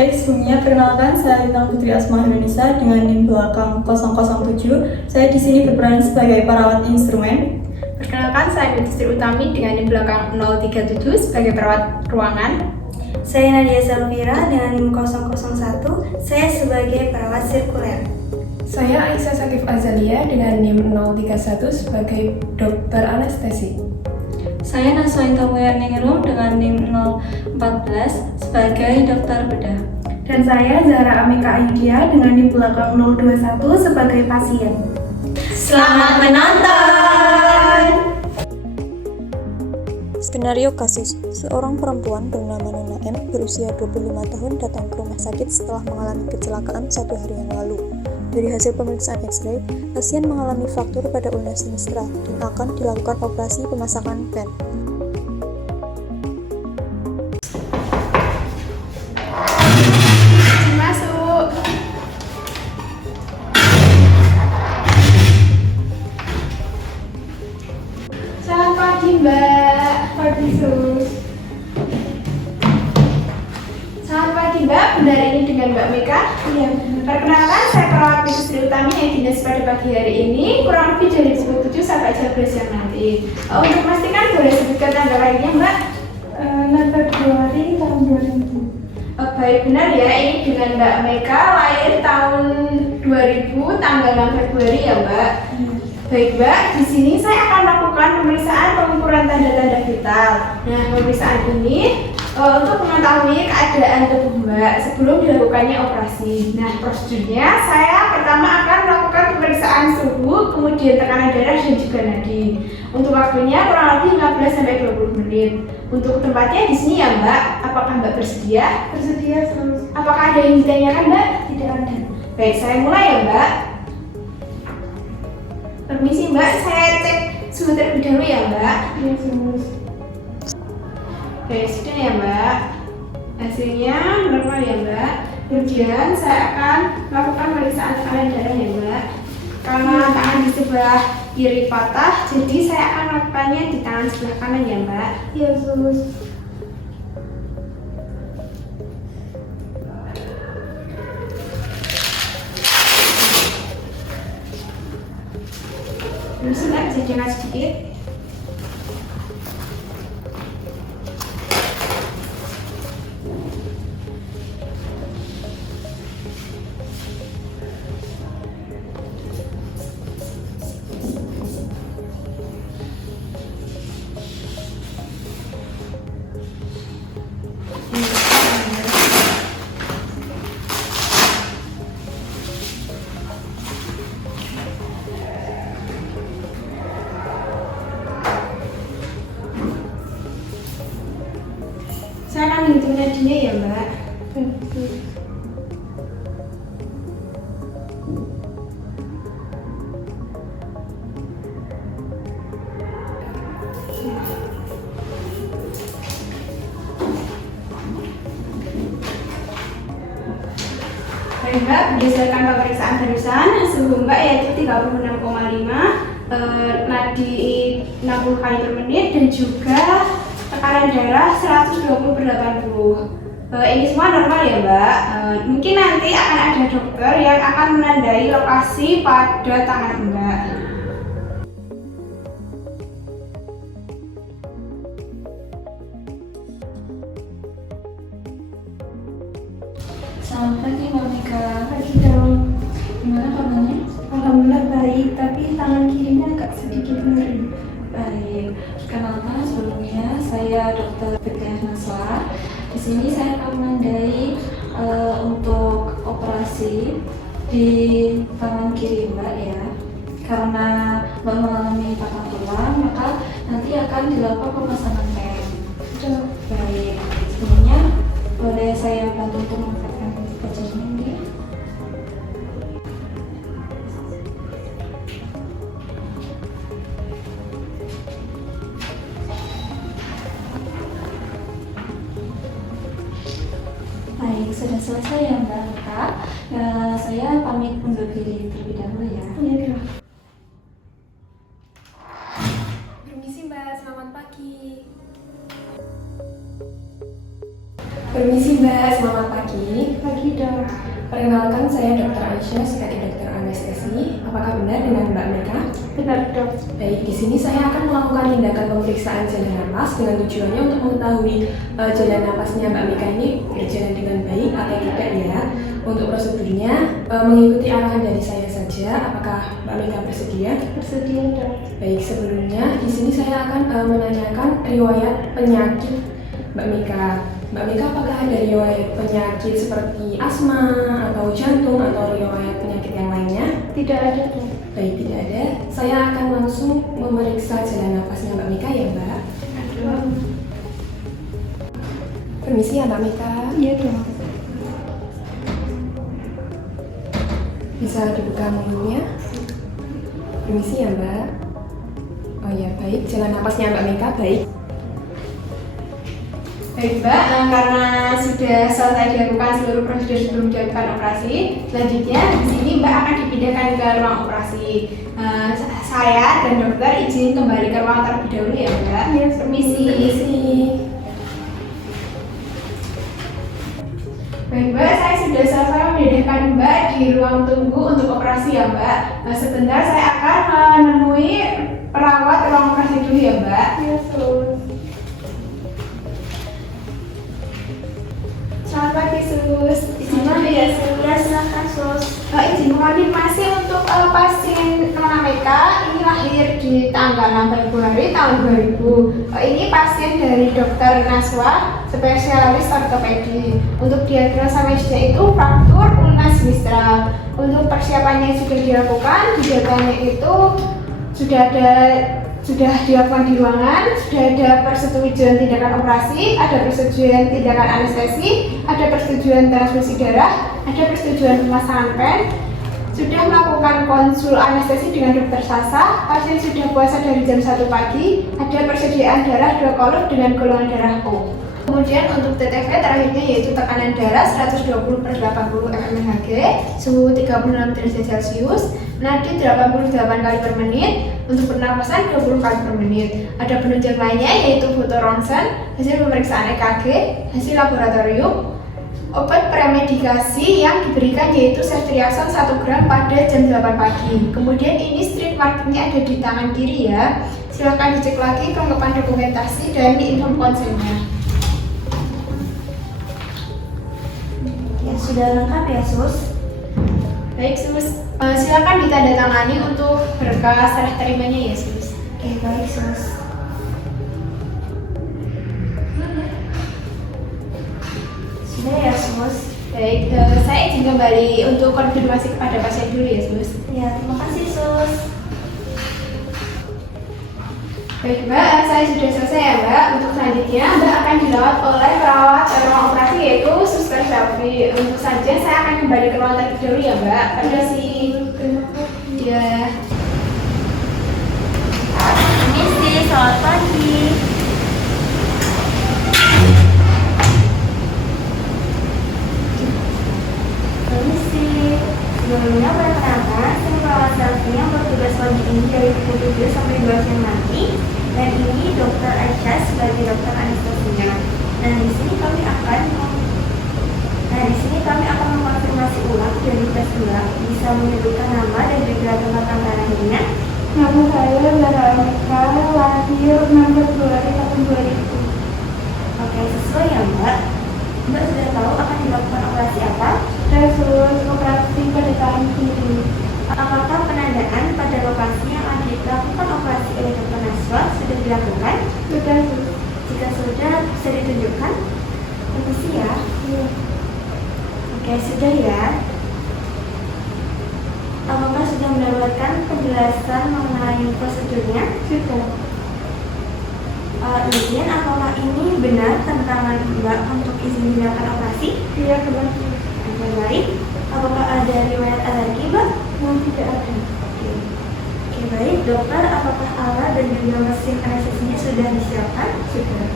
Baik, sebelumnya perkenalkan saya Lintang Putri Asma Indonesia dengan NIM belakang 007. Saya di sini berperan sebagai perawat instrumen. Perkenalkan, saya Binti Sri Utami dengan NIM belakang 037 sebagai perawat ruangan. Saya Nadia Salvira dengan NIM 001, saya sebagai perawat sirkuler. Saya Aisyah Sakif Azalia dengan NIM 031 sebagai dokter anestesi. Saya Naswa Intamuyaningrum dengan NIM 014 sebagai dokter bedah. Dan saya Zahra Amika Ayudia dengan NIM belakang 021 sebagai pasien. Selamat menonton! Skenario kasus, seorang perempuan bernama Nona M berusia 25 tahun datang ke rumah sakit setelah mengalami kecelakaan 1 hari yang lalu. Dari hasil pemeriksaan X-ray, pasien mengalami fraktur pada ulna sinistra dan akan dilakukan operasi pemasangan pen. Masuk. Selamat pagi, Mbak. Pagi, Sus. Selamat pagi, Mbak. Benar ini dengan Mbak Meka? Iya. Perkenalkan, saya perawat Binti Sri Utami yang dinas pada pagi hari ini kurang lebih dari pukul 7 sampai jam 12 siang nanti. Untuk memastikan boleh sebutkan tanggal lahirnya, Mbak? 6 Februari tahun 2000. Baik, benar ya, ini dengan Mbak Meka lahir tahun 2000 tanggal 6 Februari ya, Mbak? Baik, Mbak, di sini saya akan melakukan pemeriksaan pengukuran tanda-tanda vital. Nah, pemeriksaan ini untuk mengetahui keadaan tubuh Mbak sebelum dilakukannya operasi. Nah, prosedurnya saya pertama akan melakukan pemeriksaan suhu, kemudian tekanan darah dan juga nadi. Untuk waktunya kurang lebih 15 sampai 20 menit. Untuk tempatnya di sini ya, Mbak. Apakah Mbak bersedia? Bersedia, Sus. Apakah ada yang ditanyakan, Mbak? Tidak ada. Baik, saya mulai ya, Mbak. Permisi, Mbak, saya cek suhu terlebih dahulu ya, Mbak. Iya, Sus. Oke, sudah ya, Mbak. Hasilnya normal ya, Mbak. Kemudian saya akan melakukan pemeriksaan tekanan darah ya, Mbak. Karena tangan di sebelah kiri patah, jadi saya akan melakukannya di tangan sebelah kanan ya, Mbak. Iya, Sus. Permisi, Mbak, bisa dengar sedikit. Saya akan menghitung nadinya ya, Mbak. Baik, Mbak, berdasarkan pemeriksaan barusan, suhu Mbak yaitu 36,5, nadi 60 kali per menit dan juga tekanan darah 120/80. Ini semua normal ya, Mbak. Mungkin nanti akan ada dokter yang akan menandai lokasi pada tangan Mbak. Selamat pagi, Mbak Meka. Pagi dong. Gimana kabarnya? Alhamdulillah baik, tapi tangan kirinya agak sedikit nyeri. Baik, perkenalkan sebelumnya saya Dr. Bedah Naswa. Di sini saya akan menandai untuk operasi di tangan kiri Mbak ya. Karena Mbak mengalami patah tulang, maka nanti akan dilakukan pemasangan pen. Baik, sebelumnya boleh saya bantu untuk mengangkatkan wajahnya ini. Baik, sudah selesai ya Mbak Meka. Saya pamit undur diri terlebih dahulu ya. Iya, Dok. Permisi, Mbak, selamat pagi. Permisi Mbak, selamat pagi. saya Dr. Aisyah sebagai dokter anestesi. Apakah benar dengan Mbak Meka? Benar, Dok. Baik, di sini saya akan melakukan tindakan pemeriksaan jalan napas dengan tujuannya untuk mengetahui jalan napasnya Mbak Meka ini berjalan dengan baik atau tidak ya. Untuk prosedurnya mengikuti arahan dari saya saja. Apakah Mbak Meka bersedia? Bersedia, Dok. Baik, sebelumnya di sini saya akan menanyakan riwayat penyakit Mbak Meka. Mbak Meka, apakah ada riwayat penyakit seperti asma atau jantung atau riwayat penyakit yang lainnya? Tidak ada, Dok. Baik, tidak ada. Saya akan langsung memeriksa jalan napasnya Mbak Meka ya, Mbak. Permisi ya, Mbak Meka. Iya, Dok. Bisa dibuka mulutnya. Permisi ya, Mbak. Oh ya, baik. Jalan napasnya Mbak Meka baik. Baik, Mbak, karena sudah selesai dilakukan seluruh prosedur sebelum dilakukan operasi, selanjutnya di sini Mbak akan dipindahkan ke ruang operasi. Saya dan dokter izin kembali ke ruang terlebih dahulu ya, Mbak. Iya, Permisi. Baik, Mbak, saya sudah selesai memindahkan Mbak di ruang tunggu untuk operasi ya, Mbak. Sebentar saya akan menemui perawat ruang operasi dulu ya, Mbak. Iya, Sus. Selamat pagi, Sus. Izin Selamat dulu ya, ya, Sus. silakan Sus. Izin mengonfirmasi untuk pasien Nona Meka ini lahir di tanggal 6 Februari tahun 2000. Ini pasien dari Dokter Naswa, spesialis ortopedi. Untuk diagnosa medisnya itu fraktur ulna sinistra. Untuk persiapannya yang sudah dilakukan, kegiatannya itu sudah dilakukan di ruangan, sudah ada persetujuan tindakan operasi, ada persetujuan tindakan anestesi, ada persetujuan transfusi darah, ada persetujuan pemasangan pen, sudah melakukan konsul anestesi dengan dokter Sasa, pasien sudah puasa dari jam 1 pagi, ada persediaan darah 2 kolom dengan golongan darah O. Kemudian untuk TTV terakhirnya yaitu tekanan darah 120/80 mmHg, suhu 36 derajat Celcius, nadi 88 kali per menit, untuk pernapasan 20 kali per menit. Ada penunjang lainnya yaitu foto ronsen, hasil pemeriksaan EKG, hasil laboratorium, obat premedikasi yang diberikan yaitu ceftriaxone 1 gram pada jam 8 pagi. Kemudian ini strip markingnya ada di tangan kiri ya. Silahkan dicek lagi kelengkapan dokumentasi dan info konsennya. Ya, sudah lengkap ya, Sus? Baik, Sus. Silakan ditandatangani untuk berkas serah terimanya ya, Sus. Oke, baik, Sus. Sudah ya, Sus? Baik, saya izin kembali untuk konfirmasi kepada pasien dulu ya, Sus. Ya, terima kasih, Sus. Baik, Mbak, saya sudah selesai ya, Mbak. Untuk selanjutnya, Mbak akan dirawat oleh perawat ruang operasi yaitu Suster Selvi. Untuk saja saya akan kembali ke ruang terlebih dahulu ya, Mbak. Permisi. Ya. Permisi, selamat pagi. Permisi. Sebelumnya perkenalkan, saya perawat Selvi yang bertugas pagi ini dari pukul 7 sampai 2 siang nanti. Dan ini Dokter Aisyah sebagai dokter anestesinya. Nah, di sini kami akan mengkonfirmasi ulang dari tes ulang. Bisa menyebutkan nama dan juga tempat tanggal lahirnya. Nama saya Zara Meka, lahir 6 Februari tahun 2000. Oke, sesuai ya, Mbak. Mbak sudah tahu akan dilakukan operasi apa? Saya Sus, operasi pada tangan kiri. Apakah penandaan pada lokasi yang akan dilakukan operasi oleh Dokter Naswa sudah dilakukan? Sudah Sus. Jika sudah, bisa ditunjukkan. Permisi ya. Iya. Oke, sudah ya. Apakah sudah mendapatkan penjelasan mengenai prosedurnya? Sudah. Izin, apakah ini benar tantangan Mbak untuk izin tindakan operasi? Iya, benar. Oke, baik. Apakah ada riwayat alergi, Mbak? Tidak ada. Oke, baik. Dokter, apakah alat dan juga mesin anestesinya sudah disiapkan? Sudah.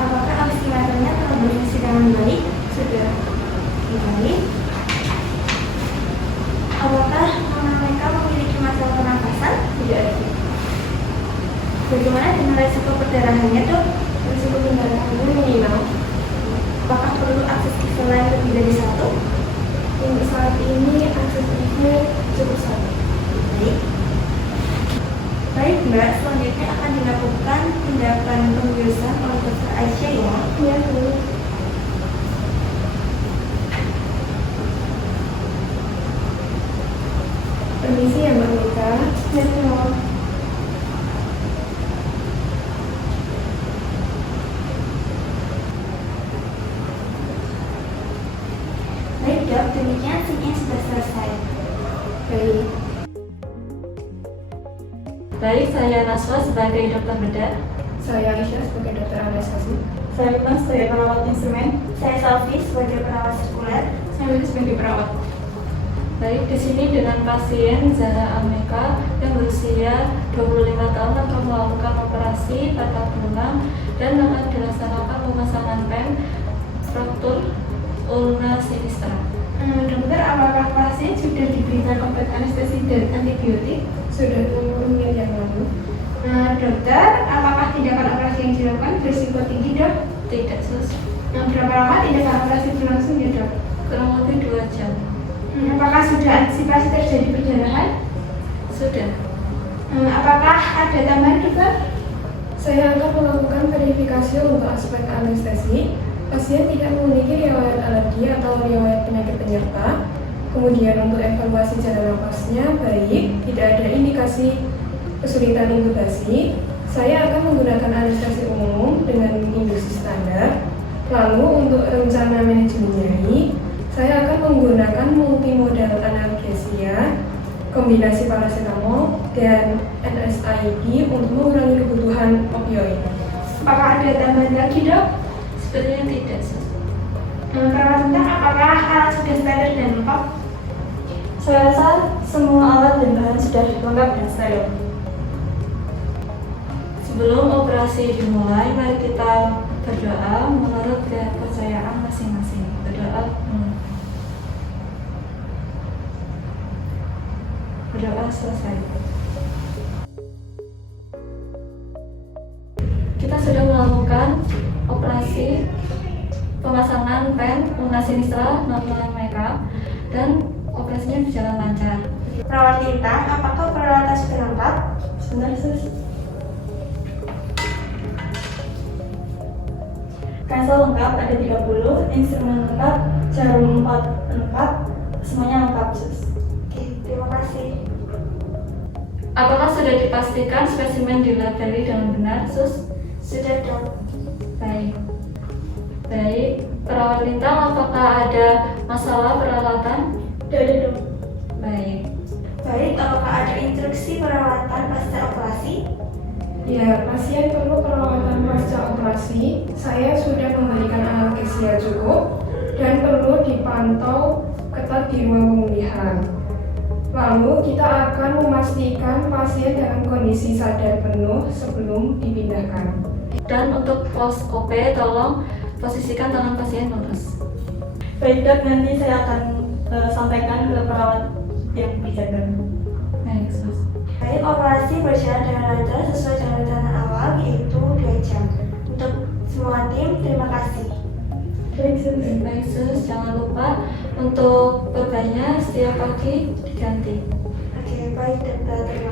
Apakah oximeternya telah berfungsi dengan baik? Sudah. Oke, baik. Apakah mereka memiliki masalah pernapasan? Tidak ada. Bagaimana dengan resiko perdarahannya, Dok? Risiko pendarahannya minimal. Apakah perlu akses isolasi lebih dari 1? Untuk saat ini aksesnya cukup stabil. Baik. Baik Mbak, selanjutnya akan dilakukan tindakan pembiusan oleh Dr. Aisyah ya. Iya, Bu. Permisi ya Mbak Mika. Ya, Bu. Baik Dok, demikian scene-nya sudah selesai. Baik. Baik, saya Naswa sebagai dokter bedah. Saya Aisyah sebagai dokter anestesi. Saya Lina sebagai perawat instrumen. Saya Selvi sebagai perawat sirkuler. Saya Lina sebagai perawat. Baik, di sini dengan pasien Zara Ameka yang berusia 25 tahun akan melakukan operasi patah tulang dan akan dilaksanakan pemasangan pen struktur ulna sinistra. Dokter, apakah pasien sudah diberikan obat anestesi dan antibiotik? Sudah 20 menit yang lalu. Dokter, apakah tindakan operasi yang dilakukan berisiko tinggi, Dok? Tidak, Sus. Berapa lama tindakan operasi berlangsung ya, Dok? Kurang lebih 2 jam. Apakah sudah antisipasi terjadi perdarahan? Sudah. Apakah ada tambahan, Dokter? Saya akan melakukan verifikasi untuk aspek anestesi. Pasien tidak memiliki riwayat alergi atau riwayat penyakit penyerta. Kemudian untuk evaluasi jalan napasnya baik, tidak ada indikasi kesulitan intubasi. Saya akan menggunakan anestesi umum dengan induksi standar. Lalu untuk rencana manajemen nyeri, saya akan menggunakan multimodal analgesia, kombinasi paracetamol dan NSAID untuk mengurangi kebutuhan opioid. Apakah ada tambahan lagi, Dok? Sepertinya tidak, Sus. Perawat tentang apakah alat sudah standar dan lengkap? Saya rasa semua alat dan bahan sudah lengkap dan steril. Sebelum operasi dimulai, mari kita berdoa menurut kepercayaan masing-masing. Berdoa. Berdoa selesai. Kita sudah melakukan operasi pemasangan pen ulna sinistra non makeup dan operasinya berjalan lancar. Perawat lintang, apakah peralatan sudah lengkap? Sebentar, Sus. Kansel lengkap ada 30, instrumen lengkap, jarum 4 lengkap, semuanya lengkap sus. Oke, terima kasih. Apakah sudah dipastikan spesimen dilabeli dengan benar, Sus? Sudah Dok. Baik. Baik, perawat lintang, apakah ada masalah peralatan? Tidak ada Dok. Baik. Baik, apakah ada instruksi perawatan pasca operasi? Ya, pasien perlu perawatan pasca operasi. Saya sudah memberikan analgesia cukup dan perlu dipantau ketat di ruang pemulihan. Lalu kita akan memastikan pasien dalam kondisi sadar penuh sebelum dipindahkan. Dan untuk post OP, tolong posisikan tangan pasien lurus. Baik Dok, nanti saya akan sampaikan ke perawat yang dijaga. Baik, Sus. Baik, operasi berjalan dengan lancar sesuai dengan rencana awal, yaitu 2 jam. Untuk semua tim, terima kasih. Baik, Sus. Jangan lupa untuk perbannya setiap pagi diganti. Oke, baik dokter, terima